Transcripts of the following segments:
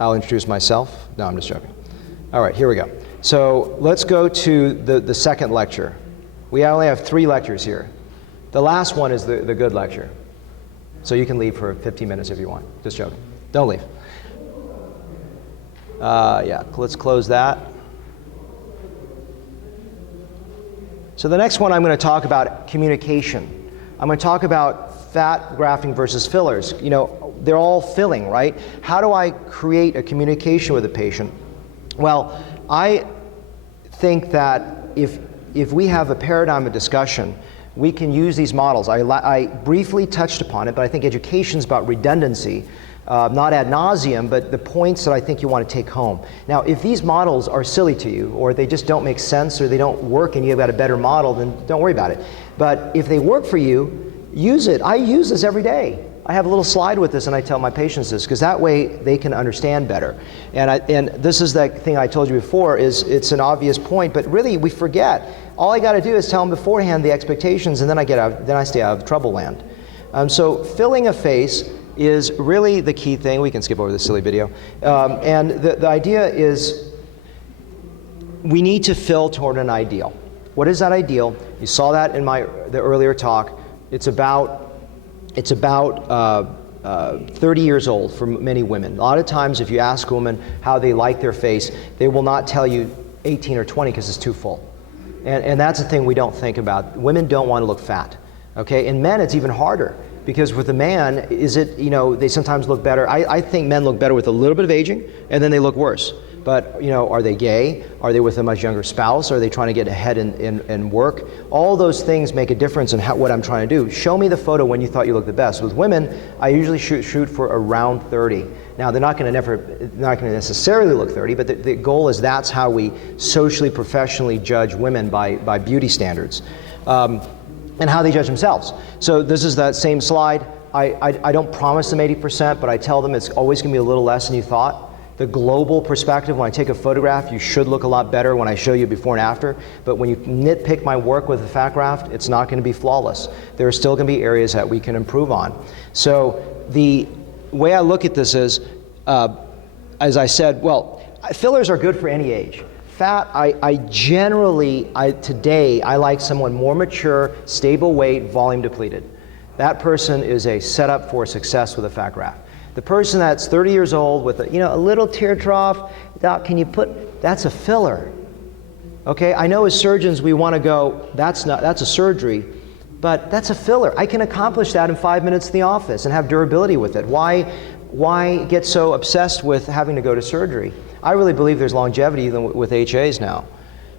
I'll introduce myself. No, I'm just joking. All right, here we go. So let's go to the second lecture. We only have 3 lectures here. The last one is the good lecture. So you can leave for 15 minutes if you want. Just joking. Don't leave. Yeah, let's close that. So the next one I'm going to talk about communication. I'm going to talk about fat grafting versus fillers. You know, they're all filling, right? How do I create a communication with a patient? Well, I think that if we have a paradigm of discussion, we can use these models. I briefly touched upon it, but I think education is about redundancy, not ad nauseum, but the points that I think you want to take home. Now, if these models are silly to you, or they just don't make sense, or they don't work and you've got a better model, then don't worry about it. But if they work for you, use it. I use this every day. I have a little slide with this and I tell my patients this, because that way they can understand better. And this is that thing I told you before, is it's an obvious point, but really we forget. All I got to do is tell them beforehand the expectations, and then I stay out of trouble land. So filling a face is really the key thing. We can skip over this silly video. And the idea is we need to fill toward an ideal. What is that ideal? You saw that in the earlier talk. It's about 30 years old for many women. A lot of times if you ask a woman how they like their face, they will not tell you 18 or 20 because it's too full. And that's the thing we don't think about. Women don't want to look fat. Okay? In men, it's even harder. Because with a man, they sometimes look better. I think men look better with a little bit of aging, and then they look worse. But, are they gay? Are they with a much younger spouse? Are they trying to get ahead in work? All those things make a difference in what I'm trying to do. Show me the photo when you thought you looked the best. With women, I usually shoot for around 30. Now, they're not going to necessarily look 30, but the goal is that's how we socially, professionally judge women by beauty standards. And how they judge themselves. So this is that same slide. I don't promise them 80%, but I tell them it's always going to be a little less than you thought. The global perspective, when I take a photograph, you should look a lot better when I show you before and after. But when you nitpick my work with a fat graft, it's not going to be flawless. There are still going to be areas that we can improve on. So the way I look at this is, as I said, well, fillers are good for any age. Fat, today, I like someone more mature, stable weight, volume depleted. That person is a setup for success with a fat graft. The person that's 30 years old with a little tear trough, doc, that's a filler. Okay, I know as surgeons we want to go, that's a surgery, but that's a filler. I can accomplish that in 5 minutes in the office and have durability with it. Why get so obsessed with having to go to surgery? I really believe there's longevity even with HAs now.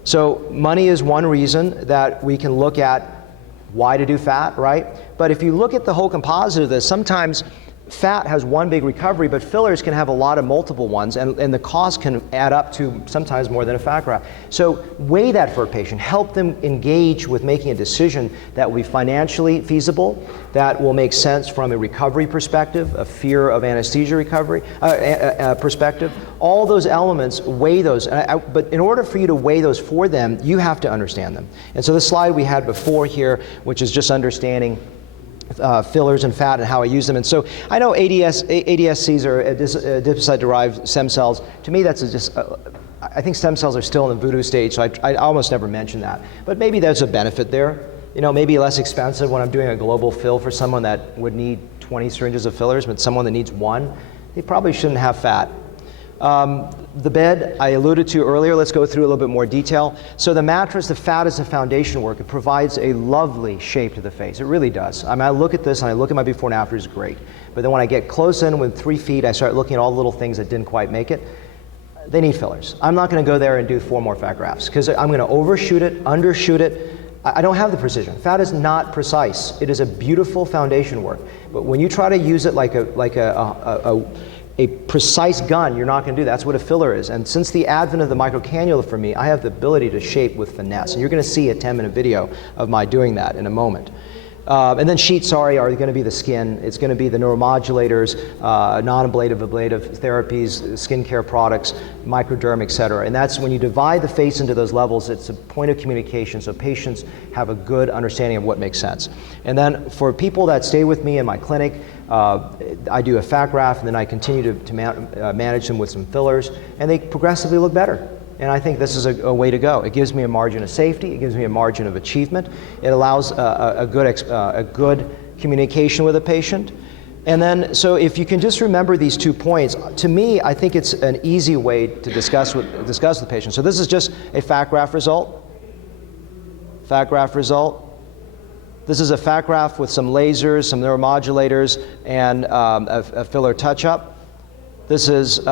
So money is one reason that we can look at why to do fat, right? But if you look at the whole composite of this, sometimes fat has one big recovery, but fillers can have a lot of multiple ones, and the cost can add up to sometimes more than a fat graft. So weigh that for a patient. Help them engage with making a decision that will be financially feasible, that will make sense from a recovery perspective, a fear of anesthesia recovery perspective. All those elements, weigh those. But in order for you to weigh those for them, you have to understand them. And so the slide we had before here, which is just understanding fillers and fat and how I use them. And so I know ADSCs are adipocyte-derived stem cells. To me, that's I think stem cells are still in the voodoo stage, so I almost never mention that. But maybe there's a benefit there. Maybe less expensive when I'm doing a global fill for someone that would need 20 syringes of fillers, but someone that needs 1, they probably shouldn't have fat. The bed I alluded to earlier. Let's go through a little bit more detail. So the mattress, the fat is the foundation work. It provides a lovely shape to the face. It really does. I mean, I look at this and I look at my before and after, it's great. But then when I get close in with 3 feet, I start looking at all the little things that didn't quite make it. They need fillers. I'm not going to go there and do 4 more fat grafts because I'm going to overshoot it, undershoot it. I don't have the precision. Fat is not precise. It is a beautiful foundation work. But when you try to use it like a precise gun, you're not going to do that. That's what a filler is. And since the advent of the microcannula for me, I have the ability to shape with finesse. And you're going to see a 10-minute video of my doing that in a moment. And then sheets, are going to be the skin. It's going to be the neuromodulators, non-ablative, ablative therapies, skincare products, microderm, et cetera. And that's when you divide the face into those levels, it's a point of communication so patients have a good understanding of what makes sense. And then for people that stay with me in my clinic, I do a fat graft, and then I continue to manage them with some fillers, and they progressively look better. And I think this is a way to go. It gives me a margin of safety. It gives me a margin of achievement. It allows a good communication with a patient. And then, so if you can just remember these 2 points, to me, I think it's an easy way to discuss with the patient. So this is just a fat graft result. Fat graft result. This is a fat graft with some lasers, some neuromodulators, and a filler touch-up. This is, this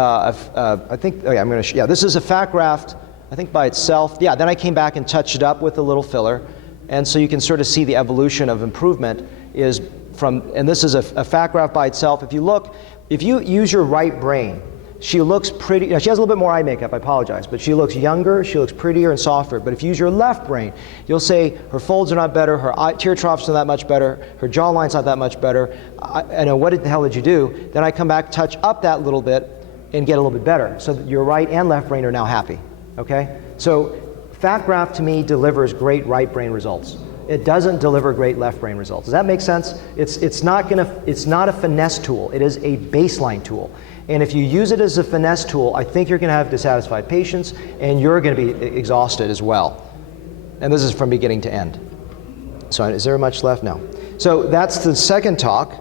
is a fat graft, I think by itself. Yeah, then I came back and touched it up with a little filler. And so you can sort of see the evolution of improvement is from, and this is a fat graft by itself. If you look, if you use your right brain, she looks pretty, she has a little bit more eye makeup, I apologize, but she looks younger, she looks prettier and softer. But if you use your left brain, you'll say her folds are not better, her tear troughs are not that much better, her jawline's not that much better. I know, what the hell did you do? Then I come back, touch up that little bit, and get a little bit better. So that your right and left brain are now happy, okay? So fat graft to me delivers great right brain results. It doesn't deliver great left brain results. Does that make sense? It's not a finesse tool, it is a baseline tool. And if you use it as a finesse tool, I think you're gonna have dissatisfied patients and you're gonna be exhausted as well. And this is from beginning to end. So is there much left? No. So that's the second talk.